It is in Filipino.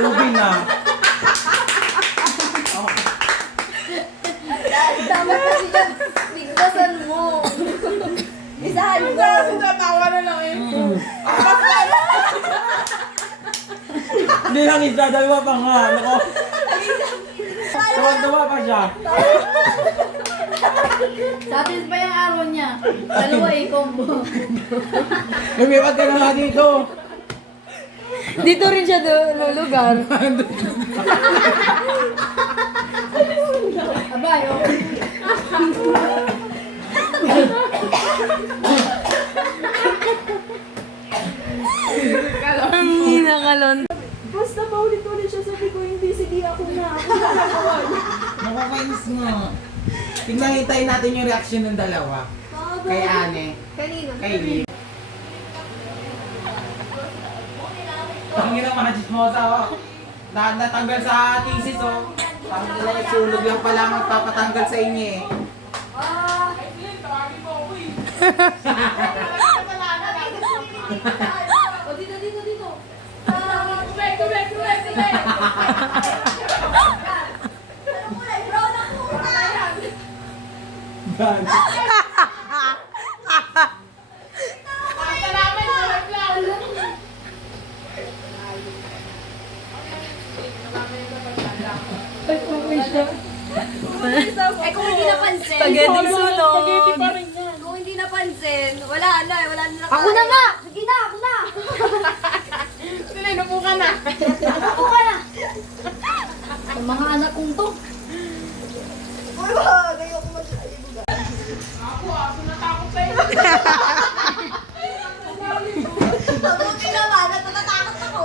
Ubi na. Dapat kasi yan, biglasan mo. Isahan mo. Sinatawa na lang eh. Hindi lang isa, dalawa pa nga. Nako. Tuwa pa siya. Satisfy ang araw niya. Dalawa combo. Lumipat ka na nga dito. Dito rin siya lugar. Abay, okay. Ang hinakalon. Basta paulit-ulit siya, sabi ko, hindi, sige ako na. Nakakainis nga. Tingnan hintayin natin yung reaction ng dalawa. Kay Ane. Kanino? Kay Lee. Ang ina mga chismosa oh. Natanggal sa thesis oh. Parang nila isulog lang pala magpapatanggal sa inyo eh. O, dito. Gan. Eh, kung hindi napansin. Spaghetti pa rin yan. Kung hindi napansin, wala na nakain. Ako na nga! Sige na, ako na! Sila, inupo ka na. Ako ka na! Ang mga anak kong to. Ako natakot sa'yo. Mabuti naman, natatakot ako.